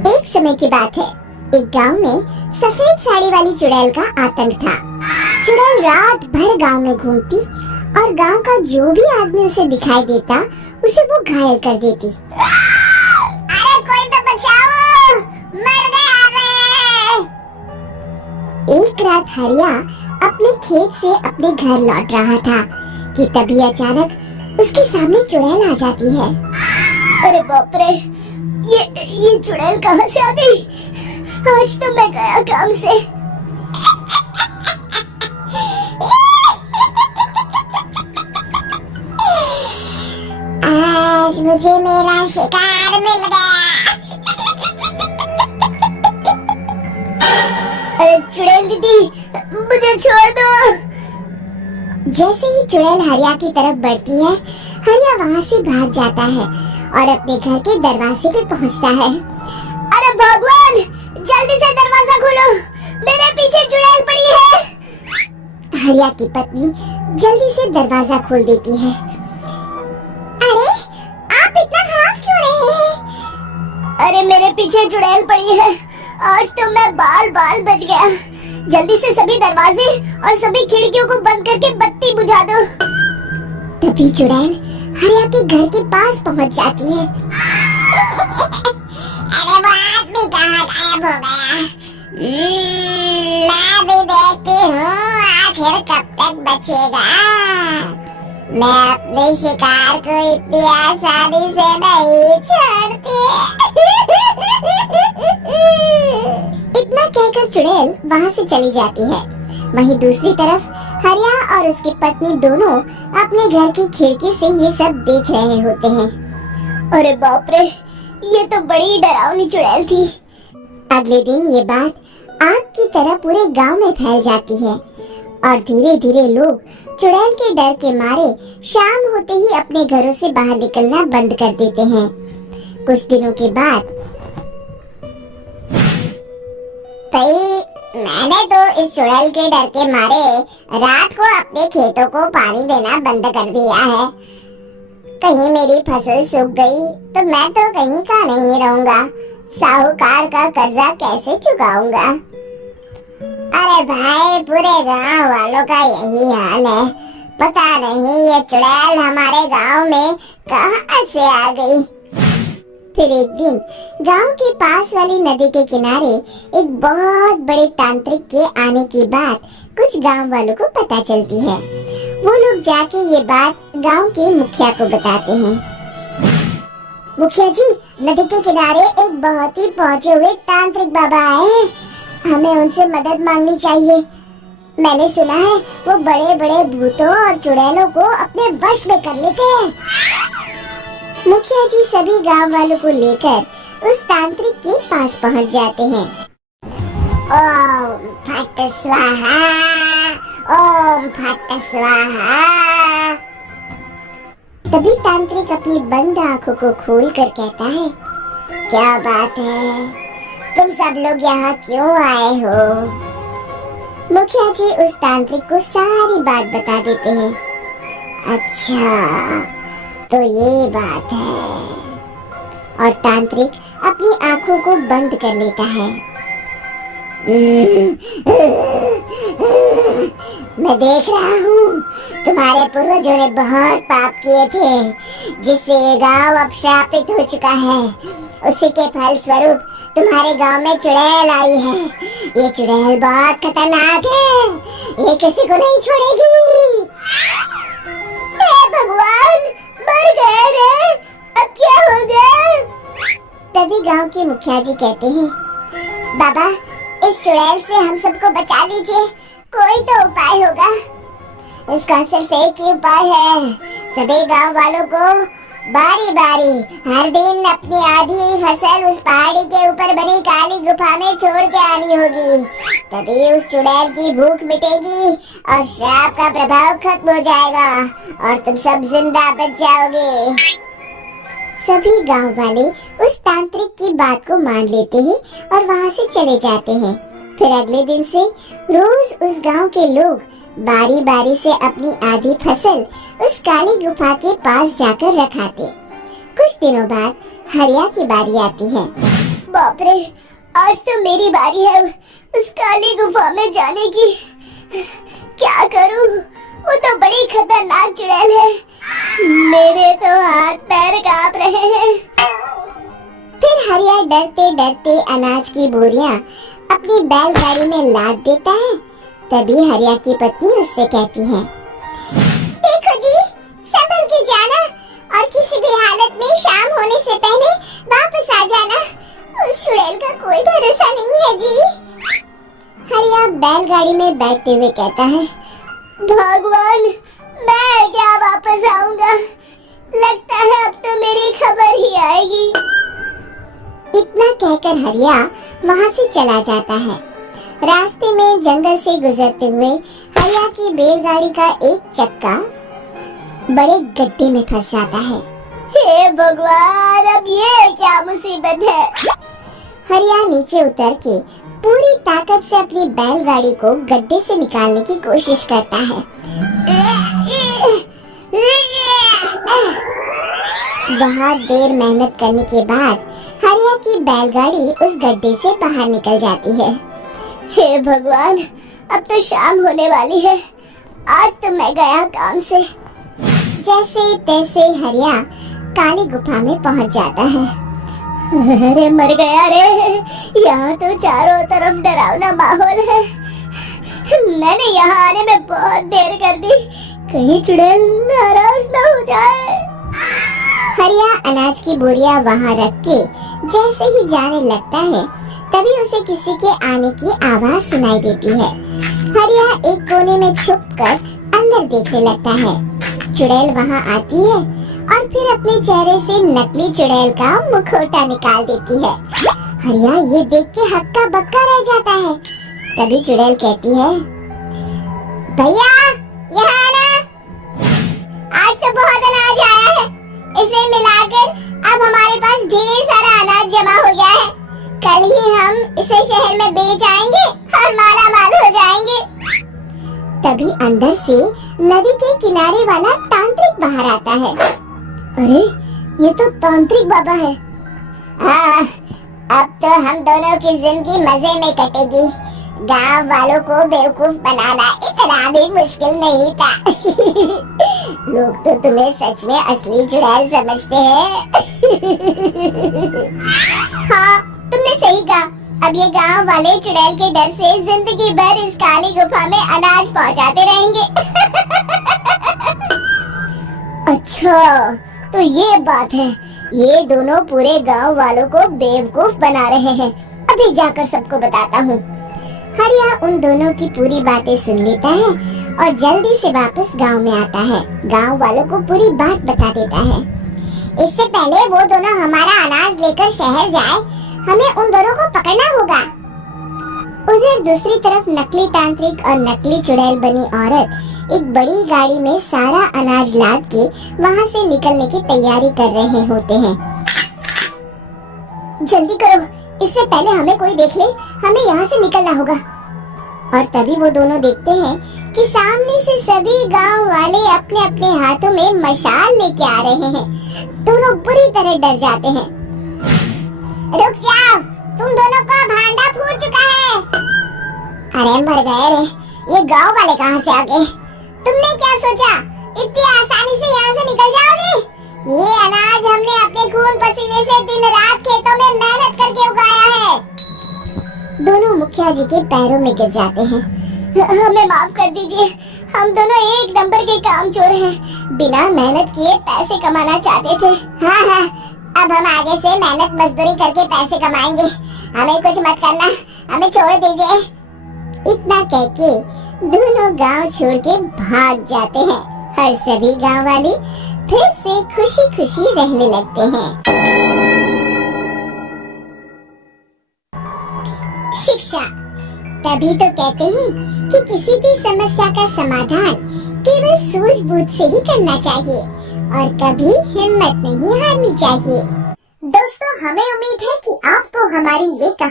एक समय की बात है, एक गांव में सफेद साड़ी वाली चुड़ैल का आतंक था। चुड़ैल रात भर गांव में घूमती और गांव का जो भी आदमी उसे दिखाई देता उसे वो घायल कर देती। अरे कोई तो बचाओ, मर गया मैं। एक रात हरिया अपने खेत से अपने घर लौट रहा था कि तभी अचानक उसके सामने चुड़ैल आ जाती है। अरे बाप रे, ये चुड़ैल कहाँ से आ गई? आज तो मैं गया काम से। आज मुझे मेरा शिकार मिल गया। अरे चुड़ैल दीदी, मुझे छोड़ दो। जैसे ही चुड़ैल हरिया की तरफ बढ़ती है, हरिया वहाँ से भाग जाता है और अपने घर के दरवाजे पे पहुँचता है। अरे भगवान, जल्दी से दरवाजा खोलो, मेरे पीछे चुड़ैल पड़ी है। हरिया की पत्नी जल्दी से दरवाजा खोल देती है। अरे आप इतना हाफ क्यों रहे हैं? अरे मेरे पीछे चुड़ैल पड़ी है, आज तो मैं बाल बच गया। जल्दी से सभी दरवाजे और सभी खिड़कियों को बंद करके बत्ती बुझा दो। तभी चुड़ैल हरिया के घर के पास पहुंच जाती है। अरे वो आदमी कहाँ गायब हो गया? मैं भी देखती हूँ आखिर कब तक बचेगा। मैं अपने शिकार को इतनी आसानी से नहीं छोड़ती। इतना कहकर चुड़ैल वहाँ से चली जाती है। वहीं दूसरी तरफ हरिया और उसकी पत्नी दोनों अपने घर की खिड़की से ये सब देख रहे होते हैं। अरे बाप रे, ये तो बड़ी डरावनी चुड़ैल थी। अगले दिन ये बात आग की तरह पूरे गांव में फैल जाती है और धीरे धीरे लोग चुड़ैल के डर के मारे शाम होते ही अपने घरों से बाहर निकलना बंद कर देते हैं। कुछ दिनों के बाद मैंने तो इस चुड़ैल के डर के मारे रात को अपने खेतों को पानी देना बंद कर दिया है। कहीं मेरी फसल सूख गई तो मैं तो कहीं का नहीं रहूंगा। साहूकार का कर्जा कैसे चुकाऊंगा? अरे भाई, पूरे गांव वालों का यही हाल है। पता नहीं ये चुड़ैल हमारे गांव में कहां से आ गई। फिर एक दिन गांव के पास वाली नदी के किनारे एक बहुत बड़े तांत्रिक के आने की बात कुछ गांव वालों को पता चलती है। वो लोग जाके ये बात गांव के मुखिया को बताते हैं। मुखिया जी, नदी के किनारे एक बहुत ही पहुंचे हुए तांत्रिक बाबा आए हैं, हमें उनसे मदद मांगनी चाहिए। मैंने सुना है वो बड़े बड़े भूतों और चुड़ैलों को अपने वश में कर लेते हैं। मुखिया जी सभी गांव वालों को लेकर उस तांत्रिक के पास पहुंच जाते हैं। ओम फट स्वाहा, ओम फट स्वाहा। तभी तांत्रिक अपनी बंद आंखों को खोलकर कहता है, क्या बात है, तुम सब लोग यहाँ क्यों आए हो? मुखिया जी उस तांत्रिक को सारी बात बता देते हैं। अच्छा, तो ये बात है। और तांत्रिक अपनी आंखों को बंद कर लेता है। मैं देख रहा हूँ तुम्हारे पूर्वजों ने बहुत पाप किए थे, जिससे ये गांव अब श्रापित हो चुका है। उसी के फल स्वरूप तुम्हारे गांव में चुड़ैल आई है। ये चुड़ैल बहुत खतरनाक है, ये किसी को नहीं छोड़ेगी। हे भगवान, मर गए रे, अब क्या हो गया? तभी गांव के मुखिया जी कहते हैं, बाबा, इस चुड़ैल से हम सबको बचा लीजिए, कोई तो उपाय होगा। इसका सिर्फ एक ही उपाय है, सभी गांव वालों को बारी बारी हर दिन अपनी आधी फसल उस पहाड़ी के ऊपर बनी काली गुफा में छोड़ के आनी होगी। तभी उस चुड़ैल की भूख मिटेगी और श्राप का प्रभाव खत्म हो जाएगा और तुम सब जिंदा बच जाओगे। सभी गांव वाले उस तांत्रिक की बात को मान लेते हैं और वहां से चले जाते हैं। फिर अगले दिन से रोज उस गांव के लोग बारी बारी से अपनी आधी फसल उस काली गुफा के पास जाकर रखाते। कुछ दिनों बाद हरिया की बारी आती है। बाप रे, आज तो मेरी बारी है उस काली गुफा में जाने की। क्या करूं? वो तो बड़ी खतरनाक चुड़ैल है। मेरे तो हाथ पैर कांप रहे हैं। फिर हरिया डरते डरते अनाज की बोरियां अपनी बैलगाड़ी में लाद देता है। तभी हरिया की पत्नी उससे कहती है, देखो जी, संभल के जाना और किसी भी हालत में शाम होने से पहले वापस आ जाना। उस चुड़ैल का कोई भरोसा नहीं है जी। हरिया बैलगाड़ी में बैठते हुए कहता है, भगवान, मैं क्या वापस आऊंगा? लगता है अब तो मेरी खबर ही आएगी। इतना कहकर हरिया वहां से चला जाता है। रास्ते में जंगल से गुजरते हुए हरिया की बैलगाड़ी का एक चक्का बड़े गड्ढे में फंस जाता है। हे भगवान, अब ये क्या मुसीबत है? हरिया नीचे उतर के पूरी ताकत से अपनी बैलगाड़ी को गड्ढे से निकालने की कोशिश करता है। बहुत देर मेहनत करने के बाद हरिया की बैलगाड़ी उस गड्ढे से बाहर निकल जाती है। हे भगवान, अब तो शाम होने वाली है। आज तो मैं गया काम से। जैसे तैसे हरिया काली गुफा में पहुंच जाता है। अरे मर गया रे, यहाँ तो चारों तरफ डरावना माहौल है। मैंने यहाँ आने में बहुत देर कर दी, कहीं चुड़ैल नाराज ना हो जाए। हरिया अनाज की बोरियां वहां रख के जैसे ही जाने लगता है, तभी उसे किसी के आने की आवाज सुनाई देती है। हरिया एक कोने में छुपकर अंदर देखने लगता है। चुड़ैल वहां आती है और फिर अपने चेहरे से नकली चुड़ैल का मुखौटा निकाल देती है। हरिया ये देख के हक्का बक्का रह जाता है। तभी चुड़ैल कहती है, भैया यहाँ आना, आज तो बहुत अनाज आया है। इसे मिलाकर अब हमारे पास ढेर सारा अनाज जमा हो गया है। कल ही हम इसे शहर में बेच आएंगे और माला माल हो जाएंगे। तभी अंदर से नदी के किनारे वाला तांत्रिक बाहर आता है। अरे, ये तो तांत्रिक बाबा है। हाँ, अब तो हम दोनों की जिंदगी मजे में कटेगी। गांव वालों को बेवकूफ बनाना इतना भी मुश्किल नहीं था। लोग तो तुम्हें सच में असली चुड़ैल समझते हैं। हाँ, तुमने सही कहा। अब ये गांव वाले चुड़ैल के डर से जिंदगी भर इस काली गुफा में अनाज पहुंचाते रहेंगे। अच्छा, तो ये बात है। ये दोनों पूरे गांव वालों को बेवकूफ बना रहे हैं। अभी जाकर सबको बताता हूँ। हरिया उन दोनों की पूरी बातें सुन लेता है और जल्दी से वापस गांव में आता है। गांव वालों को पूरी बात बता देता है। इससे पहले वो दोनों हमारा अनाज लेकर शहर जाए, हमें उन दोनों को पकड़ना होगा। उधर दूसरी तरफ नकली तांत्रिक और नकली चुड़ैल बनी औरत एक बड़ी गाड़ी में सारा अनाज लाद के वहाँ से निकलने की तैयारी कर रहे होते हैं। जल्दी करो, इससे पहले हमें कोई देख ले। हमें यहाँ से निकलना होगा। और तभी वो दोनों देखते हैं कि सामने से सभी गांव वाले अपने अपने हाथों में मशाल लेके आ रहे हैं। दोनों बुरी तरह डर जाते हैं। रुक जाओ, तुम दोनों का भांडा फूट चुका है। अरे मर गए रे, ये गांव वाले कहाँ से आ गए? तुमने क्या सोचा इतनी आसानी से यहाँ से निकल जाओगे? ये अनाज हमने अपने खून पसीने से दिन रात खेतों में मेहनत करके उगाया है। दोनों मुखिया जी के पैरों में गिर जाते हैं। हमें माफ कर दीजिए, हम दोनों एक नंबर के कामचोर हैं। बिना मेहनत किए पैसे कमाना चाहते थे। हाँ, अब हम आगे से मेहनत मजदूरी करके पैसे कमाएंगे। हमें कुछ मत करना, हमें छोड़ दीजिए। इतना कह के दोनों गांव छोड़ के भाग जाते हैं और सभी गांव वाले फिर से खुशी खुशी रहने लगते हैं। शिक्षा, तभी तो कहते हैं कि किसी भी समस्या का समाधान केवल सूझबूझ से ही करना चाहिए और कभी हिम्मत नहीं हारनी चाहिए। दोस्तों, हमें उम्मीद है कि आपको हमारी ये कहानी